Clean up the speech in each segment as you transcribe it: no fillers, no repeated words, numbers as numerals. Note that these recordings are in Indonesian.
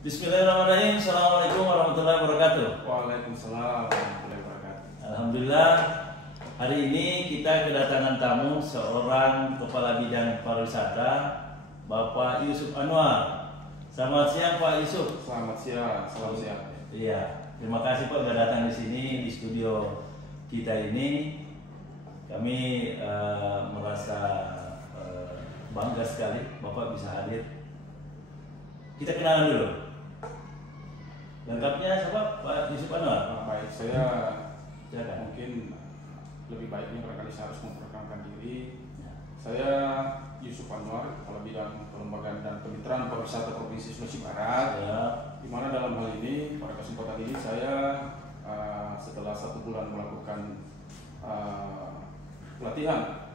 Bismillahirrahmanirrahim. Assalamualaikum warahmatullahi wabarakatuh. Waalaikumsalam warahmatullahi wabarakatuh. Alhamdulillah, hari ini kita kedatangan tamu seorang kepala bidang pariwisata, Bapak Yusuf Anwar. Selamat siang Pak Yusuf. Selamat siang, salam siang. Iya, terima kasih Pak sudah datang di sini di studio kita ini. Kami merasa bangga sekali Bapak bisa hadir. Kita kenalan dulu. Lengkapnya siapa Pak Yusuf Anwar? Baik, saya Silakan. mungkin lebih baiknya barangkali saya harus memperkenalkan diri. Ya. Saya Yusuf Anwar, Kepala Bidang Kelembagaan dan Kemitraan Pariwisata Provinsi Sulawesi Barat. Ya. Di mana dalam hal ini, pada kesempatan ini saya setelah 1 bulan melakukan pelatihan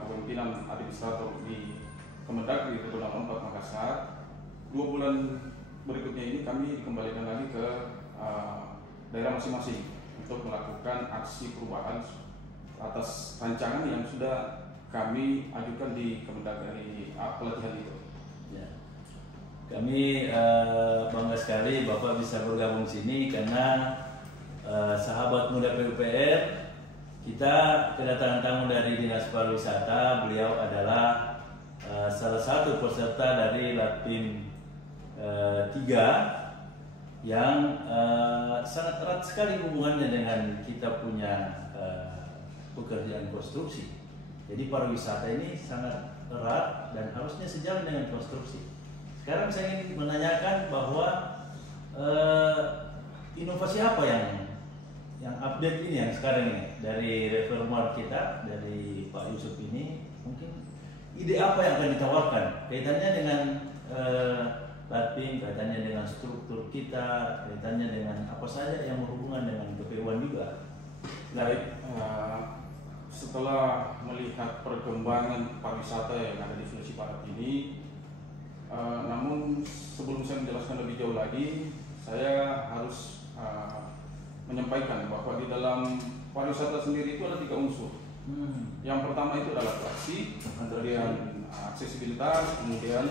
kepemimpinan administrator di Kemendagri Kepulauan 4 Makassar. 2 bulan berikutnya ini kami dikembalikan lagi ke daerah masing-masing untuk melakukan aksi perubahan atas rancangan yang sudah kami ajukan di Kemendagri pelatihan itu. Ya. Kami bangga sekali Bapak bisa bergabung sini karena sahabat muda PUPR kita kedatangan tamu dari Dinas Pariwisata. Beliau adalah salah satu peserta dari Latim 3 yang sangat erat sekali hubungannya dengan kita punya pekerjaan konstruksi. Jadi pariwisata ini sangat erat dan harusnya sejalan dengan konstruksi. Sekarang saya ingin menanyakan bahwa inovasi apa yang update ini yang sekarang ini dari reformer kita, dari Pak Yusuf ini, mungkin ide apa yang akan ditawarkan kaitannya dengan Latim, kaitannya dengan struktur kita, kaitannya dengan apa saja yang berhubungan dengan kepewuan juga. Baik, setelah melihat perkembangan pariwisata yang ada di Sulawesi Barat ini, namun sebelum saya menjelaskan lebih jauh lagi, saya harus menyampaikan bahwa di dalam pariwisata sendiri itu ada 3 unsur. Yang pertama itu adalah atraksi, kemudian aksesibilitas, kemudian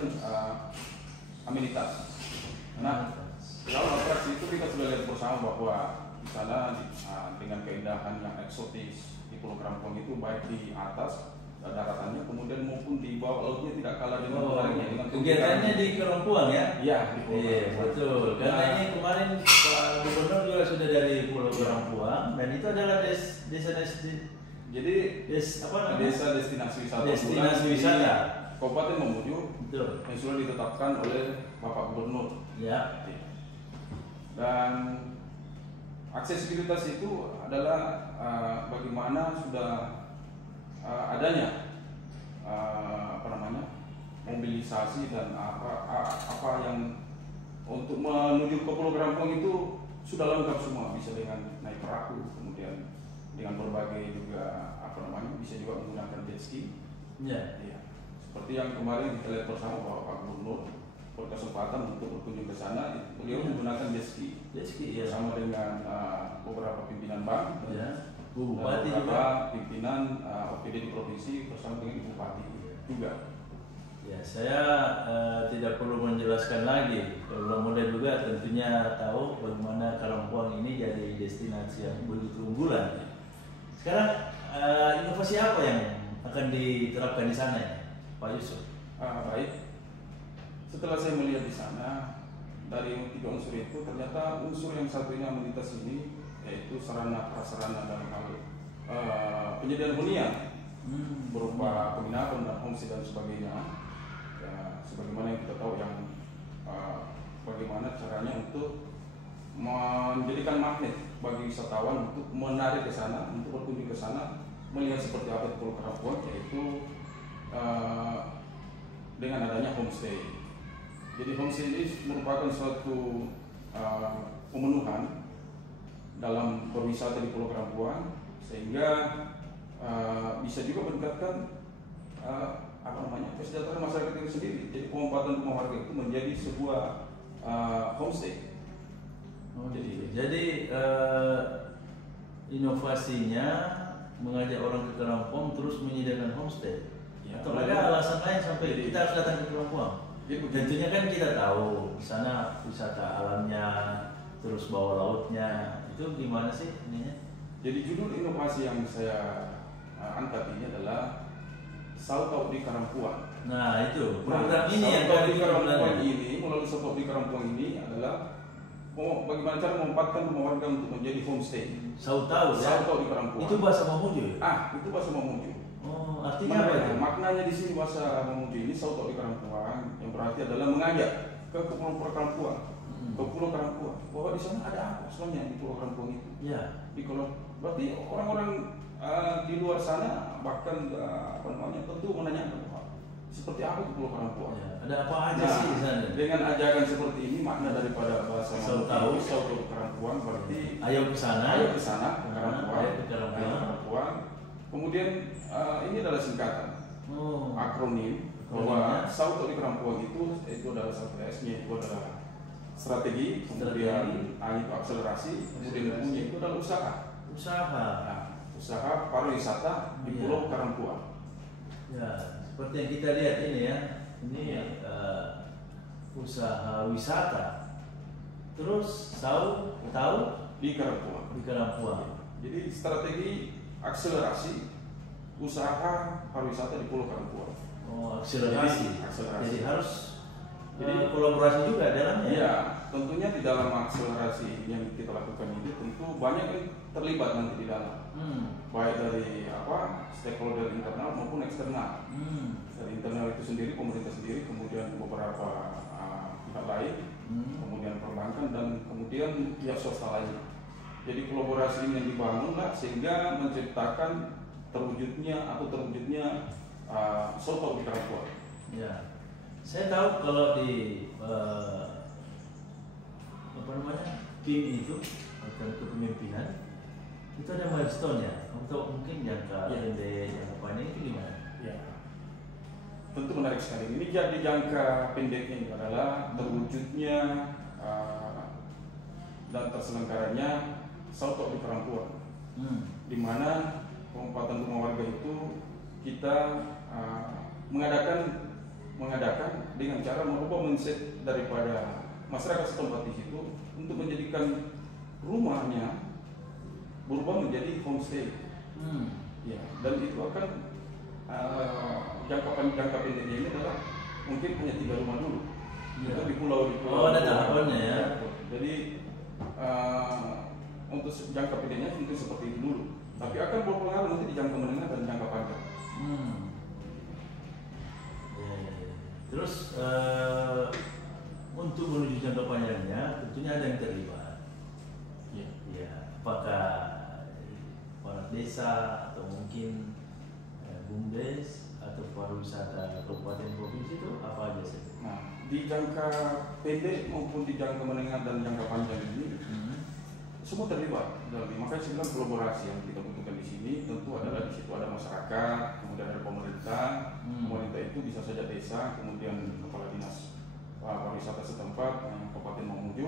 amenitas. Nah, kalau atraksi itu kita sudah lihat bersama bahwa di sana dengan keindahan yang eksotis di Pulau Kerampong itu baik di atas daratannya kemudian maupun di bawah lautnya tidak kalah dengan menariknya dengan kegiatannya di Kerompuang ya? Iya, di Pulau Iya, Kerampong. betul. Karena Nah, ini kemarin Pak Gubernur juga sudah dari Pulau Kerompuang dan itu adalah desa jadi apa namanya? desa destinasi wisata Destinasi unggulan wisata. di Kabupaten Mamuju Betul. yang sudah ditetapkan oleh Bapak Gubernur. Ya. Dan aksesibilitas itu adalah bagaimana sudah adanya mobilisasi dan apa yang untuk menuju ke Pulau Kerampong itu sudah lengkap semua, bisa dengan naik perahu, kemudian dengan berbagai juga bisa juga menggunakan jet ski. Ya. Iya. Seperti yang kemarin kita lihat bersama bahwa Pak Gubernur berkesempatan untuk berkunjung ke sana, beliau menggunakan jet ski. Jet ski ya. Bersama dengan beberapa pimpinan bank, Ya. dan Bu Bupati beberapa juga. pimpinan OPD di provinsi bersama dengan Ibu Bupati juga. Ya, saya tidak perlu menjelaskan lagi. Kalau muda juga tentunya tahu bagaimana Karangpuang ini jadi destinasi yang begitu unggulan. Sekarang inovasi apa yang akan diterapkan di sana ya, Pak Yusuf? Baik. Setelah saya melihat di sana dari 3 unsur itu ternyata unsur yang satu ini amenitas ini yaitu sarana prasarana dalam hal penyediaan hunian berupa penginapan dan homestay dan sebagainya. Ya, sebagaimana yang kita tahu yang bagaimana caranya untuk menjadikan magnet bagi wisatawan untuk menarik ke sana, untuk berkunjung ke sana, melihat seperti apa di Pulau Kerapuan, yaitu dengan adanya homestay. Jadi homestay ini merupakan suatu pemenuhan dalam berwisata di Pulau Kerapuan, sehingga bisa juga meningkatkan kesejahteraan masyarakat itu sendiri. Jadi pemanfaatan rumah warga itu menjadi sebuah homestay. Jadi inovasinya mengajak orang ke Kerampong terus menyediakan homestay. Ya, Atau ada alasan lain sampai kita harus datang ke Kerampong? Jadi tentunya kan kita tahu di sana wisata alamnya, terus bawah lautnya, itu gimana sih ininya? Jadi judul inovasi yang saya angkat ini adalah Sauto di Karangpuang. Nah itu program ini yang Sauto tadi di kita Karangpuang bilang. ini, melalui Sauto di Karangpuang ini adalah bagaimana cara memanfaatkan rumah warga untuk menjadi homestay. Tahu ya. Sauto di Karangpuang. Itu bahasa Mamuju ya? Itu bahasa Mamuju. Oh, artinya apa itu? Maknanya di sini bahasa Mamuju ini Sauto di Karangpuang yang berarti adalah mengajak ke Pulau Karangpuang, ke Pulau Karangpuang. Bahwa di sana ada apa sebenarnya di Pulau Karangpuang itu? Ya. Di kalau berarti orang-orang di luar sana bahkan apa namanya tentu menanyakan seperti apa itu Pulau Karangpuang. Ya. Ada apa aja sih di sana? Dengan ajakan seperti ini makna daripada bahasa Mamuju Sauto di Karangpuang berarti ayo ke sana. Ayo ke sana, ke Karangpuang. Ayo ke Karangpuang. Kemudian ini adalah singkatan, akronim bahwa Sauto di Karangpuang itu adalah satu S-nya itu adalah strategi, kemudian A itu akselerasi, kemudian U-nya itu adalah usaha. Nah, usaha pariwisata di Pulau Karangpuang. Ya, seperti yang kita lihat ini ya, ini usaha wisata. Terus tahu di Karangpuang. Di Karangpuang. Jadi strategi akselerasi usaha pariwisata di Pulau Karangpuang. Oh, akselerasi. Jadi harus kolaborasi juga dalamnya. Iya, tentunya di dalam akselerasi yang kita lakukan ini tentu banyak yang terlibat nanti di dalam. Baik dari stakeholder internal maupun eksternal. Dari internal itu sendiri, pemerintah sendiri, kemudian beberapa pihak lain, kemudian perbankan dan kemudian pihak swasta lain. Jadi kolaborasi ini yang dibangunlah sehingga menciptakan terwujudnya Sauto di Karangpuang. Ya, saya tahu kalau di tim itu atau kepemimpinan itu ada milestone ya untuk mungkin jangka pendek, jangka panjang itu gimana? Ya, tentu menarik sekali. Ini jadi jangka pendeknya ini adalah terwujudnya dan terselenggaranya Sauto di Karangpuang, di mana penempatan rumah warga itu kita mengadakan dengan cara merubah mindset daripada masyarakat setempat di situ untuk menjadikan rumahnya berubah menjadi homestay. Ya, dan itu akan jangka pendeknya ini adalah mungkin hanya 3 rumah dulu. Itu di pulau. Oh, ada tahapannya ya. Jadi untuk jangka pendeknya mungkin seperti itu dulu, tapi akan berpengaruh nanti di jangka menengah dan jangka panjang. Terus untuk menuju jangka panjangnya tentunya ada yang terlibat. Ya, apakah kepala desa atau mungkin BUMDes atau pariwisata kabupaten provinsi itu apa aja sih? Nah, di jangka pendek maupun di jangka menengah dan jangka panjang ini semua terlibat. Makanya saya bilang kolaborasi yang kita butuhkan di sini tentu adalah di situ ada masyarakat, kemudian ada pemerintah. Pemerintah itu bisa saja desa, kemudian kepala dinas pariwisata setempat, Kabupaten Mamuju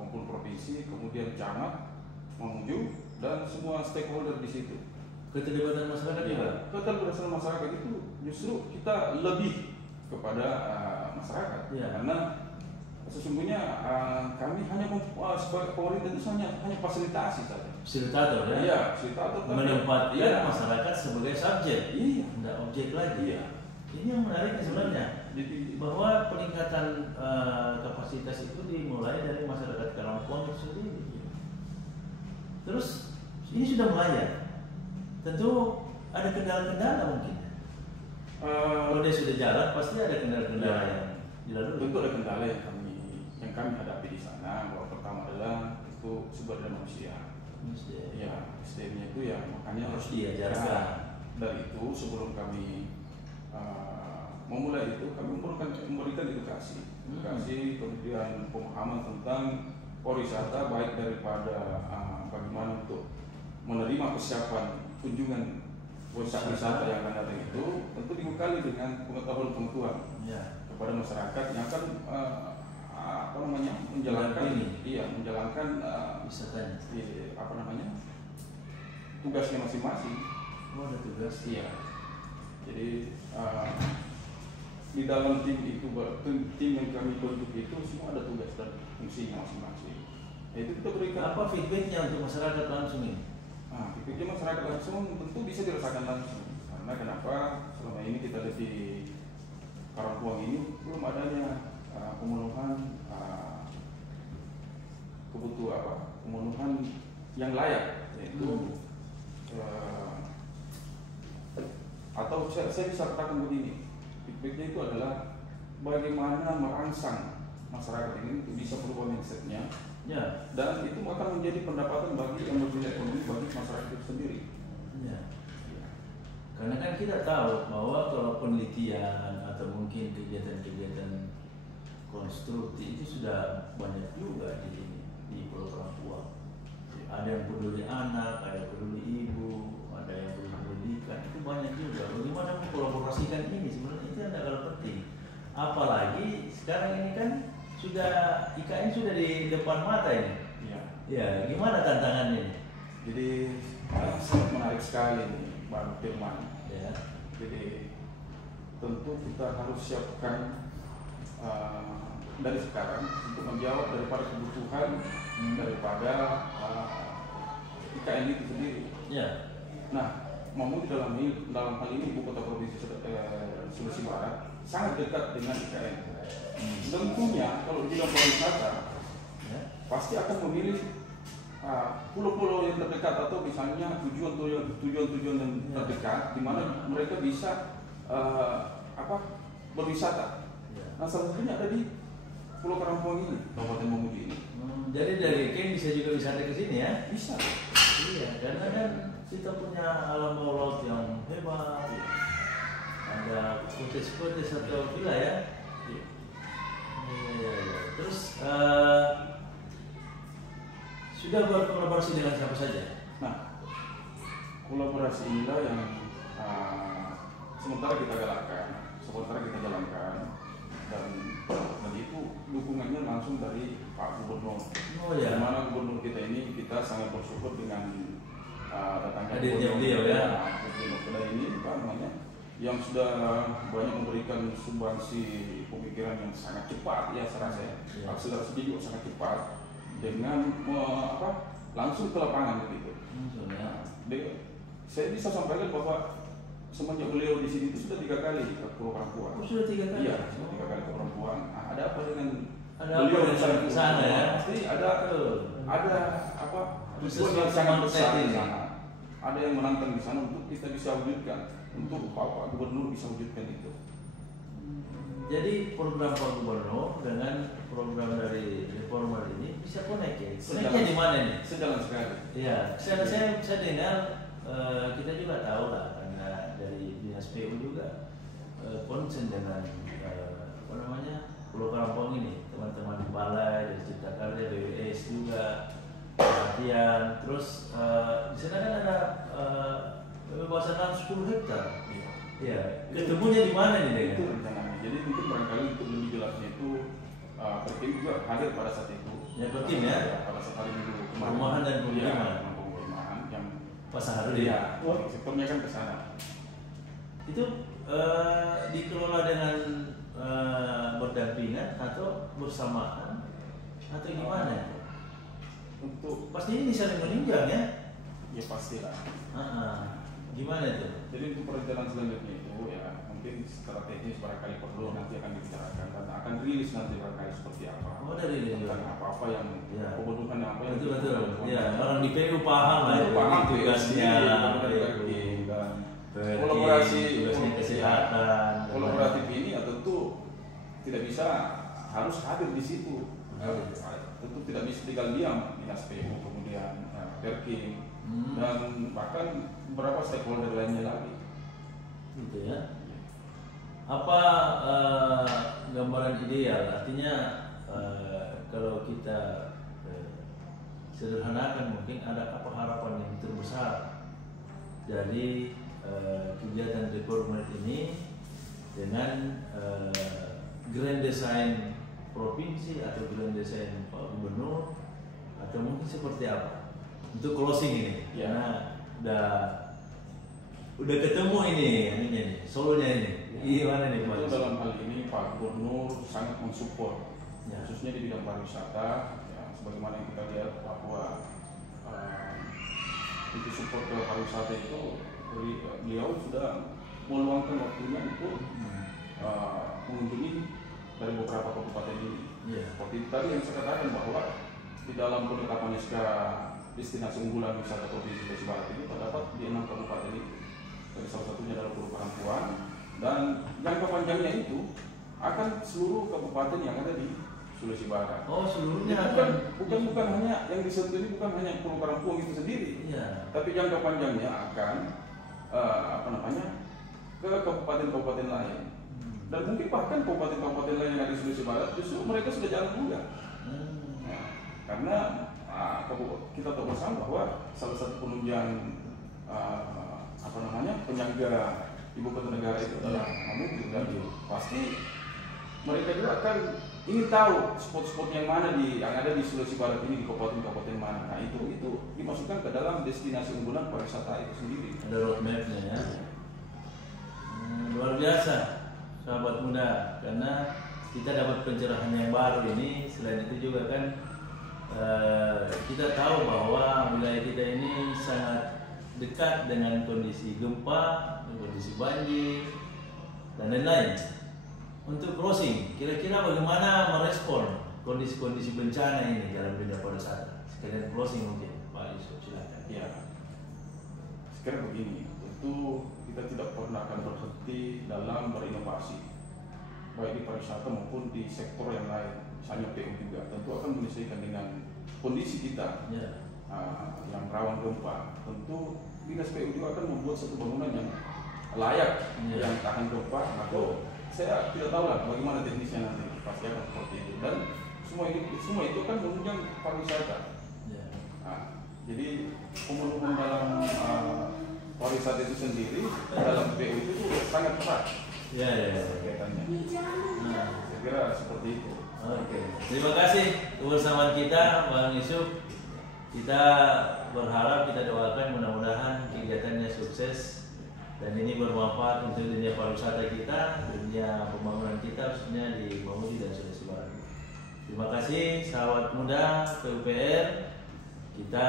maupun provinsi, kemudian camat Mamuju dan semua stakeholder di situ. Keterlibatan masyarakat juga. Keterlibatan masyarakat itu justru kita lebih kepada masyarakat, karena sesungguhnya kami hanya sebagai pemerintah itu hanya fasilitasi saja. Fasilitator ya? Iya, fasilitator. Menempatkan masyarakat sebagai subjek, tidak objek lagi. Iya. Ini yang menarik sebenarnya, bahwa peningkatan kapasitas itu dimulai dari masyarakat Karangpuang itu sendiri. Terus ini sudah melayar, tentu ada kendala-kendala mungkin. Kalau dia sudah jalan, pasti ada kendala-kendala yang dilalui. Tentu ada kendala yang kami hadapi di sana. Bahwa pertama adalah itu sumber daya manusia. Ya, SDM-nya itu ya makanya harus diajarkan. Dari itu sebelum kami memulai itu kami memberikan edukasi, kemudian pemahaman tentang pariwisata, baik daripada bagaimana untuk menerima persiapan kunjungan wisata yang akan datang itu tentu dibekali dengan pengetahuan kepada masyarakat yang akan menjalankan wisatanya, tugasnya masing-masing. Ada tugas. Iya. Jadi di dalam tim itu, tim yang kami bentuk itu semua ada tugas dan fungsinya masing-masing. Itu kita berikan. Apa feedbacknya untuk masyarakat langsung ini? Nah, feedbacknya masyarakat langsung tentu bisa dirasakan langsung. Karena kenapa selama ini kita lihat di Karangpuang ini belum adanya pemenuhan pemenuhan yang layak, yaitu atau saya bisa katakan begini, feedbacknya itu adalah bagaimana merangsang masyarakat ini untuk bisa berubah mindsetnya, Ya. dan itu akan menjadi pendapatan bagi yang berbeda ekonomi bagi masyarakat itu sendiri. Ya. Karena kan kita tahu bahwa kalau penelitian atau mungkin kegiatan-kegiatan konstruksi itu sudah banyak juga di Pulau Karangpuang. Ada yang peduli anak, ada yang peduli ibu, ada yang peduli pendidikan, itu banyak juga. Bagaimana mengkolaborasikan ini sebenarnya itu yang agak penting. Apalagi sekarang ini kan sudah IKN sudah di depan mata ini. Ya. Ya, gimana tantangannya ini? Jadi sangat menarik sekali nih Bang Firman. Ya. Jadi tentu kita harus siapkan dari sekarang untuk menjawab daripada kebutuhan daripada IKN itu sendiri. Ya. Nah, Mamuju dalam hal ini Ibu Kota Provinsi Sulawesi Barat sangat dekat dengan IKN. Tentunya kalau di dalam pariwisata pasti akan memilih pulau-pulau yang terdekat atau misalnya tujuan-tujuan yang terdekat di mana mereka bisa berwisata. Nah, salah satunya ada di Pulau Karangpuang ini, Kabupaten Mamuju ini. Jadi dari Ken bisa juga wisata ke sini ya? Bisa. Iya, karena kan kita punya alam bawah laut yang hebat. Ada kotes-kotes atau villa ya? Iya. Terus sudah berkolaborasi dengan siapa saja? Nah, kolaborasi inilah yang sementara kita jalankan, dan itu dukungannya langsung dari Pak Gubernur. Oh ya. Dimana Gubernur kita ini kita sangat bersyukur dengan datangnya beliau ya. Gubernur ini yang sudah banyak memberikan sumbangsi pemikiran yang sangat cepat ya, saya rasa akselerasinya juga sangat cepat dengan langsung ke lapangan begitu. Saya bisa sampaikan bahwa semenjak beliau di sini itu sudah 3 kali ke Pulau Karangpuang. Oh, sudah 3 kali? Iya, sudah 3 kali ke Karangpuang. Nah, ada apa dengan beliau di sana ya? Pasti ada tujuan yang sangat besar di sana. Ada yang menantang di sana untuk kita bisa wujudkan, untuk Pak Gubernur bisa wujudkan itu. Jadi program Pak Gubernur dengan program dari reformer ini bisa connect ya? Connect-nya di mana nih? Sejalan sekali. Iya, saya dengar kita juga tahu lah karena dari Dinas PU juga konsen dengan Pulau Karangpuang ini, teman-teman di Balai dari Cipta Karya, BWS juga perhatian. Terus di sana kan ada kebebasan lahan 10 hektar. Iya. Ketemunya di mana nih? Itu rencananya. Jadi mungkin barangkali untuk lebih jelasnya itu Perkim juga hadir pada saat itu. Ya, Perkim ya. Pada saat hari Minggu kemarin. Perumahan dan pemukiman. Perumahan yang Pasar ya, sektornya kan ke sana. Itu dikelola dengan berdampingan atau bersamaan atau gimana? Untuk pasti ini saling menunjang ya? Ya pastilah. Gimana itu? Jadi untuk perencanaan selanjutnya itu ya mungkin secara teknis barangkali perlu nanti akan dibicarakan dan akan rilis nanti barangkali seperti apa. Oh, dari rilis dan apa yang kebutuhan apa yang betul. Ya, orang di PU paham lah itu tugasnya, dan kolaborasi tugasnya kesehatan. Kolaboratif ini tentu tidak bisa harus hadir di situ. Tentu tidak bisa tinggal diam Dinas PU, kemudian Perkim dan bahkan beberapa stakeholder lainnya lagi. Gitu ya. Apa gambaran ideal? Artinya kalau kita sederhanakan mungkin ada apa harapan yang terbesar dari kegiatan reformer ini dengan grand design provinsi atau grand design Pak Gubernur atau mungkin seperti apa untuk closing ini? Karena udah ketemu ini solunya ini. Gimana nih Pak? Itu dalam hal ini Pak Gubernur sangat mensupport, Ya. khususnya di bidang pariwisata. Ya, sebagaimana yang kita lihat bahwa itu support ke pariwisata itu beliau sudah meluangkan waktunya untuk mengunjungi dari beberapa kabupaten ini. Ya. Seperti tadi yang saya katakan bahwa di dalam penetapan SK destinasi unggulan wisata Provinsi Sulawesi Barat ini terdapat di 6 kabupaten itu. Dari salah satunya adalah Pulau Parangkuan, dan jangka panjangnya itu akan seluruh kabupaten yang ada di Sulawesi Barat. Oh, seluruhnya bukan hanya yang disentuh ini, bukan hanya Pulau Parangkuan itu sendiri. Iya. Tapi jangka panjangnya akan ke kabupaten-kabupaten lain. Dan mungkin bahkan kabupaten-kabupaten lain yang ada di Sulawesi Barat justru mereka sudah jalan juga. Nah, karena kita tahu bersama bahwa salah satu penunjang penyangga ibu kota negara itu adalah Mamuju, dan pasti mereka juga akan ingin tahu spot-spot yang mana yang ada di Sulawesi Barat ini, di kabupaten-kabupaten mana. Nah itu dimasukkan ke dalam destinasi unggulan pariwisata itu sendiri. Ada roadmapnya ya. Luar biasa, sahabat muda, karena kita dapat pencerahan yang baru ini. Selain itu juga kan kita tahu bahwa wilayah kita ini sangat dekat dengan kondisi gempa, kondisi banjir, dan lain-lain. Untuk closing, kira-kira bagaimana merespon kondisi-kondisi bencana ini dalam dunia pariwisata? Sekalian closing mungkin, Pak Yusuf, silakan. Ya, sekarang begini, tentu kita tidak pernah akan berhenti dalam berinovasi, baik di pariwisata maupun di sektor yang lain. Misalnya PU juga tentu akan menyesuaikan dengan kondisi kita yang rawan gempa. Tentu Dinas PU juga akan membuat satu bangunan yang layak, yang tahan gempa. Atau saya tidak tahu lah bagaimana teknisnya nanti, pasti akan seperti itu. Dan semua itu kan menunjang pariwisata. Jadi pemenuhan dalam pariwisata itu sendiri dalam PU itu sangat ketat. Kaitannya. Saya kira seperti itu. Oke, terima kasih kebersamaan kita, Bang Yusuf. Kita berharap, kita doakan mudah-mudahan kegiatannya sukses dan ini bermanfaat untuk dunia pariwisata kita, dunia pembangunan kita, khususnya di Mamuju dan Sulawesi Barat. Terima kasih, sahabat muda PUPR. Kita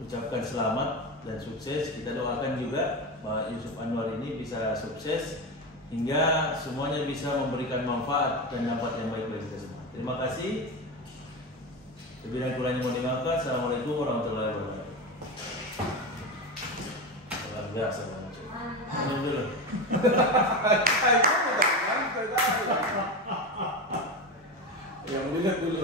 ucapkan selamat dan sukses. Kita doakan juga Pak Yusuf Anwar ini bisa sukses hingga semuanya bisa memberikan manfaat dan dampak yang baik bagi kita semua. Terima kasih. Lebih dan kurangnya mohon dimaafkan. Assalamualaikum warahmatullahi wabarakatuh. Luar biasa banget. Minum dulu. Yang dilihat dulu.